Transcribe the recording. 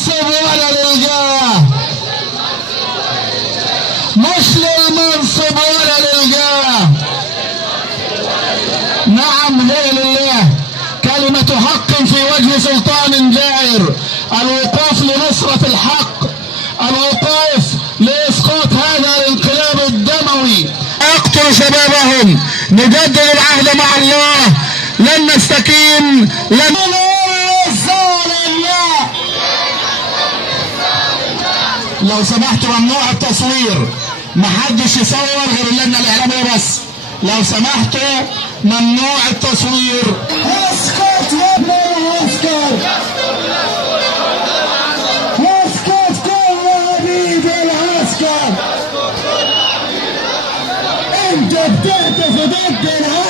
للمنصب ولا للجاه، مش للمنصب ولا للجاه. نعم، ليه؟ لله. كلمة حق في وجه سلطان جائر، الوقوف لنصرة الحق، الوقوف لإسقاط هذا الانقلاب الدموي. اقتلوا شبابهم، نجدد العهد مع الله، لن نستكين، لن لو سمحتوا ممنوع التصوير، محدش يصور غير اللجنة الإعلامية بس. لو سمحتوا ممنوع التصوير. اسكت يا ابني، اسكت اسكت كل عبيد العسكر. انت بتهتف ضد العسكر.